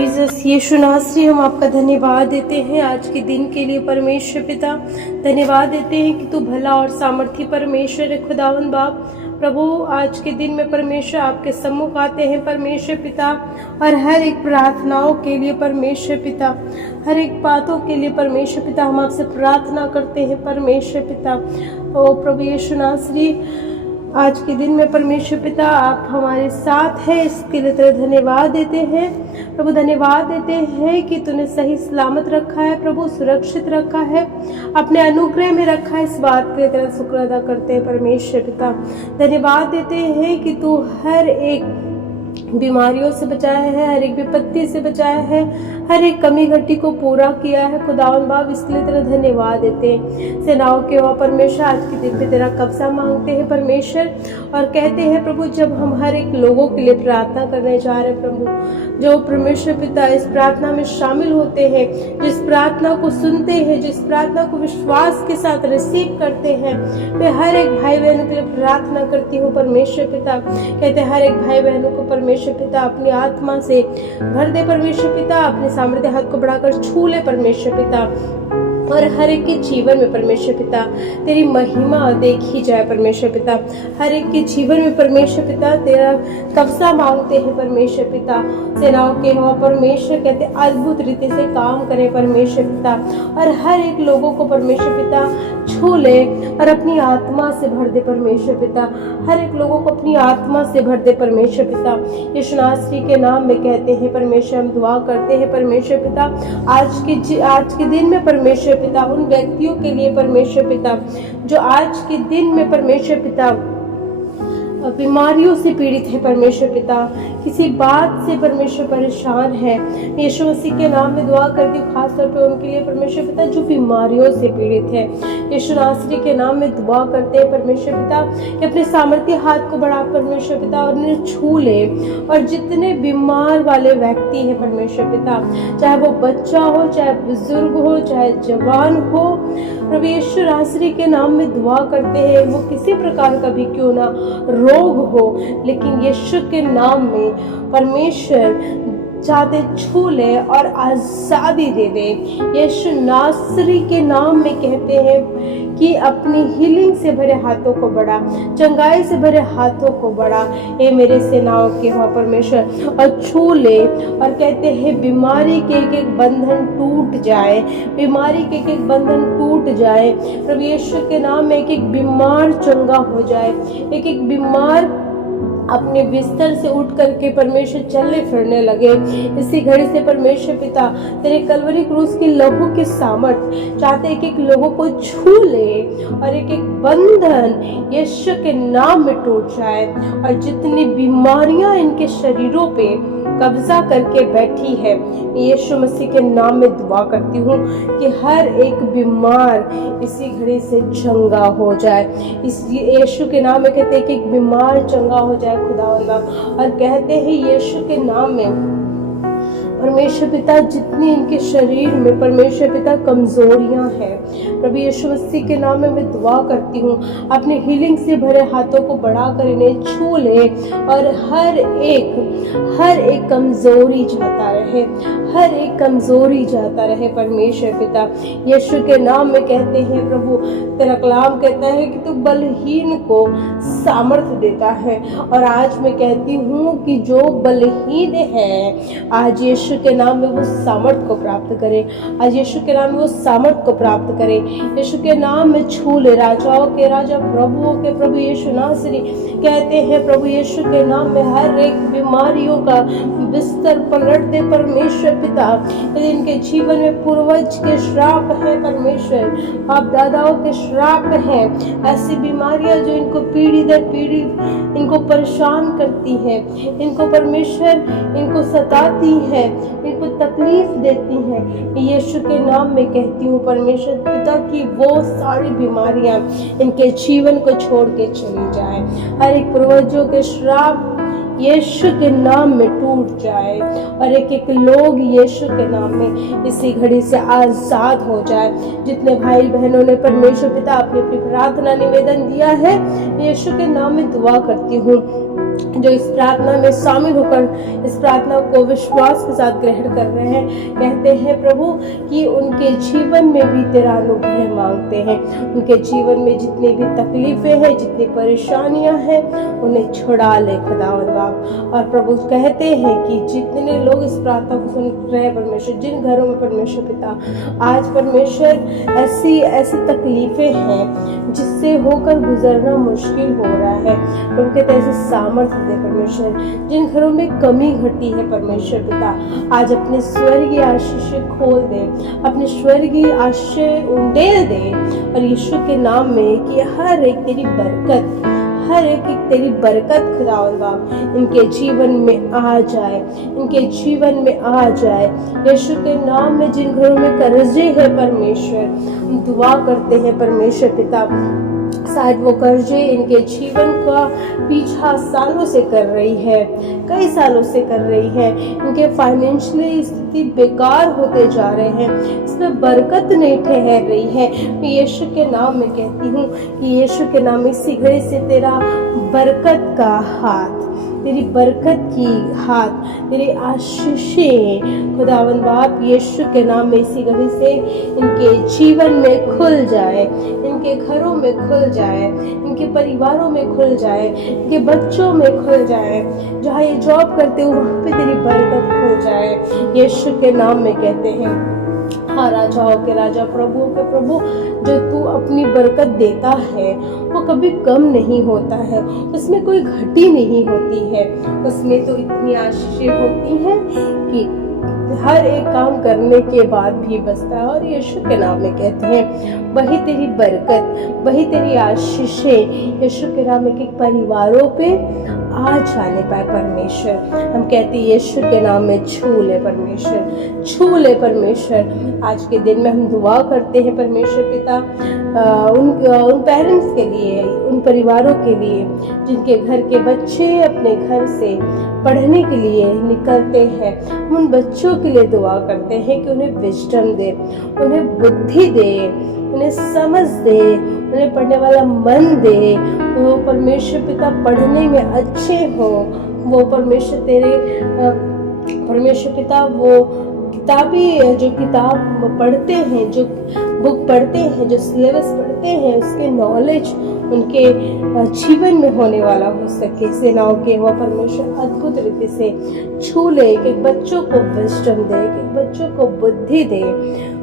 Jesus, यीशु नासरी, हम आपका धन्यवाद देते हैं आज के दिन के लिए। परमेश्वर पिता, धन्यवाद देते हैं कि तू भला और सामर्थी परमेश्वर है। खुदावंद बाप प्रभु, आज के दिन में परमेश्वर आपके सम्मुख आते हैं परमेश्वर पिता, और हर एक प्रार्थनाओं के लिए परमेश्वर पिता, हर एक बातों के लिए परमेश्वर पिता हम आपसे प्रार्थना करते हैं परमेश्वर पिता। ओ प्रभु यीशु नासरी, आज के दिन में परमेश्वर पिता आप हमारे साथ हैं, इसके लिए तेरा धन्यवाद देते हैं प्रभु। धन्यवाद देते हैं कि तूने सही सलामत रखा है प्रभु, सुरक्षित रखा है, अपने अनुग्रह में रखा है। इस बात के लिए तेरा शुक्र अदा करते हैं परमेश्वर पिता। धन्यवाद देते हैं कि तू हर एक बीमारियों से बचाया है, हर एक विपत्ति से बचाया है, हर एक कमी घटी को पूरा किया है खुदावन बाप, इसके लिए तेरा धन्यवाद देते हैं। सेनाओं के वह परमेश्वर, आज के दिन पे तेरा कब्जा मांगते हैं परमेश्वर, और कहते हैं प्रभु, जब हम हर एक लोगों के लिए प्रार्थना करने जा रहे हैं प्रभु, जो परमेश्वर पिता इस प्रार्थना में शामिल होते हैं, जिस प्रार्थना को सुनते हैं, जिस प्रार्थना को विश्वास के साथ रिसीव करते हैं, मैं हर एक भाई बहनों के लिए प्रार्थना करती हूँ परमेश्वर पिता। कहते हैं हर एक भाई बहनों को परमेश्वर पिता अपनी आत्मा से भर दे परमेश्वर पिता, अपने सामर्थ्य हाथ को बढ़ाकर छू ले परमेश्वर पिता, और हर एक के जीवन में परमेश्वर पिता तेरी महिमा देखी जाए परमेश्वर पिता। हर एक के जीवन में परमेश्वर पिता तेरा कब्जा मांगते हैं परमेश्वर पिता। सेनाओं के हो परमेश्वर, कहते अद्भुत रीति से काम करे परमेश्वर पिता, और हर एक लोगों को परमेश्वर पिता छू ले और अपनी आत्मा से भर दे परमेश्वर पिता। हर एक लोगों को अपनी आत्मा से भर दे परमेश्वर पिता। यीशु नासरी के नाम में कहते हैं परमेश्वर, हम दुआ करते हैं परमेश्वर पिता आज के दिन में परमेश्वर पिता, उन व्यक्तियों के लिए परमेश्वर पिता जो आज के दिन में परमेश्वर पिता बीमारियों से पीड़ित है परमेश्वर पिता, किसी बात से परमेश्वर परेशान है, यीशु मसीह के नाम में दुआ करती हूँ खास तौर पे उनके लिए परमेश्वर पिता जो बीमारियों से पीड़ित है। यीशु नासरी के नाम में दुआ करते हैं परमेश्वर पिता कि अपने सामर्थ्य हाथ को बढ़ा परमेश्वर पिता और उन्हें छू ले, और जितने बीमार वाले व्यक्ति हैं परमेश्वर पिता, चाहे वो बच्चा हो, चाहे बुजुर्ग हो, चाहे जवान हो, प्रभु यीशु नासरी के नाम में दुआ करते हैं, वो किसी प्रकार का भी क्यों ना रोग हो, लेकिन यीशु के नाम में परमेश्वर चाहते छू ले और आजादी दे दे। यीशु नासरी के नाम में कहते हैं कि अपनी हीलिंग से भरे हाथों को बढ़ा, चंगाई से भरे हाथों को बढ़ा, ए मेरे सेनाओं के हो परमेश्वर, और छू ले, और कहते हैं बीमारी के एक एक बंधन टूट जाए, बीमारी के एक एक बंधन टूट जाए प्रभु यीशु के नाम में। एक एक बीमार चंगा हो जाए, एक एक बीमार अपने बिस्तर से उठ करके परमेश्वर चलने फिरने लगे। इसी घड़ी से परमेश्वर पिता तेरे कलवरी क्रूस की लहू के सामर्थ चाहते एक एक लोगों को छू ले, और एक एक बंधन यीशु के नाम में टूट जाए, और जितनी बीमारियां इनके शरीरों पे कब्जा करके बैठी है, यीशु मसीह के नाम में दुआ करती हूँ कि हर एक बीमार इसी घड़ी से चंगा हो जाए। इसलिए यीशु के नाम में कहते हैं कि एक बीमार चंगा हो जाए खुदावंद, और कहते हैं यीशु के नाम में परमेश्वर पिता जितनी इनके शरीर में परमेश्वर पिता कमजोरियां हैं, प्रभु यीशु मसीह के नाम में मैं दुआ करती हूँ अपने हीलिंग से भरे हाथों को बढ़ाकर इन्हें छू ले, और हर एक कमजोरी जाता रहे, हर एक कमजोरी जाता रहे परमेश्वर पिता। यीशु के नाम में कहते हैं प्रभु, तेरा कलाम कहता है कि तू बलहीन को सामर्थ्य देता है, और आज मैं कहती हूँ कि जो बलहीन है आज यीशु के नाम में वो सामर्थ को प्राप्त करे, आज यीशु के नाम में वो सामर्थ को प्राप्त करे, यीशु के नाम में छू ले। राजाओं के राजा, प्रभुओं के प्रभु यीशु नासरी कहते हैं प्रभु यीशु के नाम में हर एक बीमारियों का बिस्तर पलट दे परमेश्वर पिता। यदि इनके जीवन में पूर्वज के श्राप है परमेश्वर, बाप दादाओं के श्राप है, ऐसी बीमारियां जो इनको पीढ़ी दर पीढ़ी इनको परेशान करती है, इनको परमेश्वर इनको सताती है, इनको तकलीफ देती है, यीशु के नाम में कहती हूँ परमेश्वर पिता की वो सारी बीमारियां इनके जीवन को छोड़ के चली जाए। हर एक पूर्वजों के श्राप यीशु के नाम में टूट जाए, और एक एक लोग यीशु के नाम में इसी घड़ी से आजाद हो जाए। जितने भाई बहनों ने परमेश्वर पिता अपनी अपनी प्रार्थना निवेदन दिया है, यीशु के नाम में दुआ करती हूँ जो इस प्रार्थना में शामिल होकर इस प्रार्थना को विश्वास के साथ ग्रहण कर रहे हैं, कहते हैं प्रभु कि उनके जीवन में भी तेरा अनुग्रह मांगते हैं। उनके जीवन में जितनी भी तकलीफें हैं, जितनी परेशानियां हैं, उन्हें छुड़ा ले खुदावंद बाप। और प्रभु कहते हैं कि जितने लोग इस प्रार्थना को सुन रहे हैं परमेश्वर, जिन घरों में परमेश्वर पिता आज परमेश्वर ऐसी तकलीफें हैं जिससे होकर गुजरना मुश्किल हो रहा है, प्रभु कहते हैं ऐसे सामर्थ्य दे परमेश्वर। जिन घरों में कमी घटी है परमेश्वर पिता, आज अपने स्वर्गीय आशीष खोल दे, अपने स्वर्गीय आशीष उंडेल दे, और यीशु के नाम में कि हर एक तेरी बरकत खुदावंद बाप इनके जीवन में आ जाए, इनके जीवन में आ जाए। यीशु के नाम में जिन घरों में कर्जे है परमेश्वर, हम दुआ करते हैं परमेश्वर पिता, शायद वो कर्जे इनके जीवन का पीछा सालों से कर रही है, कई सालों से कर रही है, इनके फाइनेंशियली स्थिति बेकार होते जा रहे हैं, इसमें बरकत नहीं ठहर रही है। मैं यीशु के नाम में कहती हूँ कि यीशु के नाम में इसी घड़ी से तेरा बरकत का हाथ, तेरी बरकत की हाथ, तेरी आशीषें खुदावंद बाप यीशु के नाम में इसी घड़ी से इनके जीवन में खुल जाए, इनके घरों में खुल जाए, इनके परिवारों में खुल जाए, इनके बच्चों में खुल जाए, जहाँ ये जॉब करते हो वहाँ पे तेरी बरकत खुल जाए। यीशु के नाम में कहते हैं, हाँ राजाओं के राजा, प्रभुओं के प्रभु, जो तू अपनी बरकत देता है वो कभी कम नहीं होता है, उसमें कोई घटी नहीं होती है, उसमें तो इतनी आशीषें होती हैं कि हर एक काम करने के बाद भी बचता है। और यीशु के नाम में कहते हैं वही तेरी बरकत, वही तेरी आशीषें यीशु के नाम में कि परिवारों पे आ जाने पाए परमेश्वर। हम कहते हैं यीशु के नाम में छू ले परमेश्वर, छू ले परमेश्वर। आज के दिन में हम दुआ करते हैं परमेश्वर पिता उन पेरेंट्स के लिए, उन परिवारों के लिए जिनके घर के बच्चे अपने घर से पढ़ने के लिए निकलते हैं। उन बच्चों के लिए दुआ करते हैं कि उन्हें विजडम दे, उन्हें बुद्धि दे, उन्हें समझ दे, उन्हें पढ़ने वाला मन दे, वो परमेश्वर पिता पढ़ने में अच्छे हो, वो परमेश्वर तेरे परमेश्वर पिता वो किताबी जो किताब पढ़ते हैं, जो बुक पढ़ते हैं, जो सिलेबस पढ़ते हैं, उसके नॉलेज उनके जीवन में होने वाला हो सके। सेनाओं के वह परमेश्वर अद्भुत रीति से छू ले, कि बच्चों को विजडम दे, कि बच्चों को बुद्धि दे।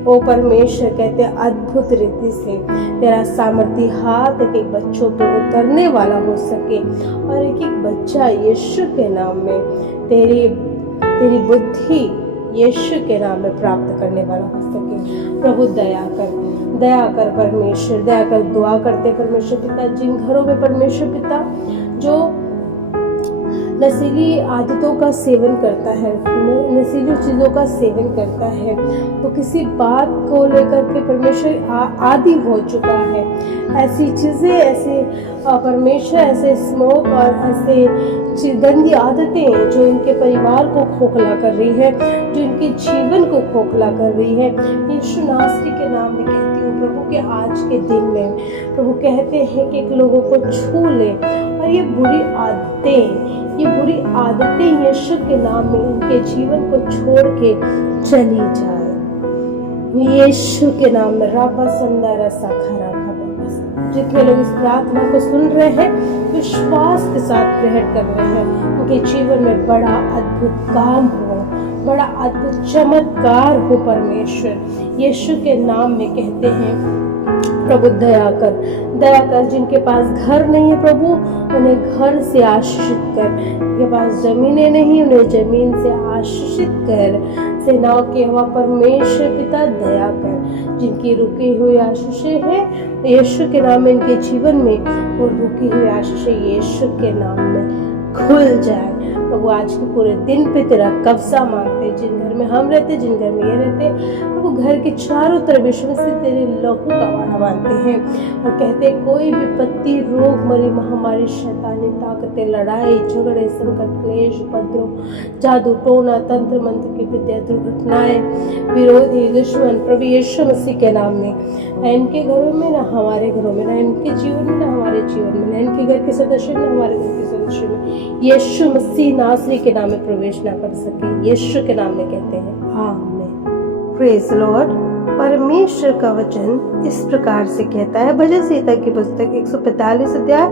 वो परमेश्वर कहते हैं अद्भुत रीति से तेरा सामर्थ्य हाथ एक एक बच्चों पर उतरने वाला हो सके, और एक एक बच्चा यीशु के नाम में तेरी बुद्धि यीशु के नाम में प्राप्त करने वाला हो सके। प्रभु दया कर परमेश्वर, दया कर। दुआ करते परमेश्वर पिता जिन घरों में परमेश्वर पिता जो नशीली आदतों का सेवन करता है, नशीली चीज़ों का सेवन करता है, तो किसी बात को लेकर के परमेश्वर आदि हो चुका है, ऐसी चीज़ें, ऐसे परमेश्वर ऐसे स्मोक और ऐसे गंदी आदतें जो इनके परिवार को खोखला कर रही है, जो इनके जीवन को खोखला कर रही है, यीशु नासरी के नाम में कहती हूँ प्रभु के आज के दिन में प्रभु कहते हैं कि लोगों को छू ले, और ये बुरी आदतें यीशु के नाम में इनके जीवन को छोड़ के चली जाए। यीशु के नाम में राबा संदारा साखरा खबा। जितने लोग इस प्रार्थना को सुन रहे हैं, विश्वास के साथ ग्रहण कर रहे हैं, उनके जीवन में बड़ा अद्भुत काम हो, बड़ा अद्भुत चमत्कार हो परमेश्वर। यीशु के नाम में कहते हैं प्रभु दया कर। जिनके पास घर नहीं है प्रभु, उन्हें घर से आशीषित कर। जिनके पास जमीनें नहीं, उन्हें जमीन से आशीषित कर। सेनाओं के हवा परमेश्वर पिता दया कर। जिनकी रुकी हुई आशीषें हैं यीशु के नाम में इनके जीवन में, वो रुकी हुई आशीषें यीशु के नाम में खुल जाए। प्रभु आज के पूरे दिन पे तेरा कब्जा मांगते, जिन घर में हम रहते, जिन घर में ये रहते, प्रभु घर के चारों तरफ विश्व से तेरे लहू का वाड़ा बांधते हैं और कहते कोई विपत्ति, रोग, मरी, महामारी, शैतानी ताकतें, लड़ाई झगड़े, संकट, क्लेश, उपद्रव, जादू, टोना, तंत्र मंत्र की विद्या, दुर्घटनाएं, विरोधी, दुश्मन, प्रभु यीशु मसीह के नाम में, ना इनके घरों में, ना हमारे घरों में, ना इनके जीवन में, ना हमारे हमारे जीवन में, न इनके घर के सदस्य न हमारे घर के सदस्य में यीशु मसीह नासरी के नाम में प्रवेश ना कर सके। यीशु के नाम में कहते हैं आमीन। Praise Lord. परमेश्वर का वचन इस प्रकार से कहता है, भजन संहिता की पुस्तक 145 अध्याय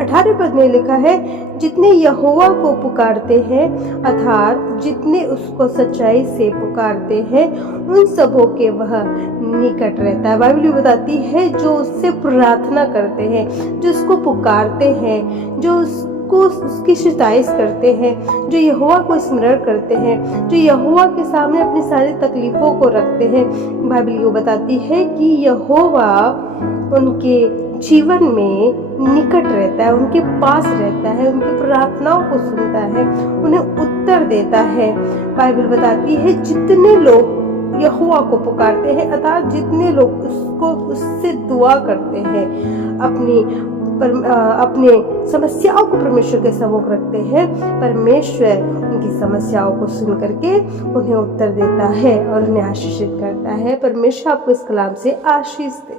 18 पद में लिखा है, जितने यहोवा को पुकारते हैं अर्थात जितने उसको सच्चाई से पुकारते हैं उन सबों के वह निकट रहता है। बाइबल बताती है जो उससे प्रार्थना करते हैं, जो उसको पुकारते हैं, जो उसकी शिकायत करते हैं, जो यहोवा को स्मरण करते हैं, जो यहोवा के सामने अपनी सारी तकलीफों को रखते हैं, बाइबल ये बताती है कि यहोवा उनके जीवन में निकट रहता है, उनके पास रहता है, उनकी प्रार्थनाओं को सुनता है, उन्हें उत्तर देता है। बाइबल बताती है जितने लोग यहोवा को पुकारते हैं अर्थात जितने लोग उससे दुआ करते हैं, अपने समस्याओं को परमेश्वर के सम्मुख रखते हैं, परमेश्वर उनकी समस्याओं को सुन करके उन्हें उत्तर देता है और उन्हें आशीषित करता है। परमेश्वर आपको इस कलाम से आशीष दे।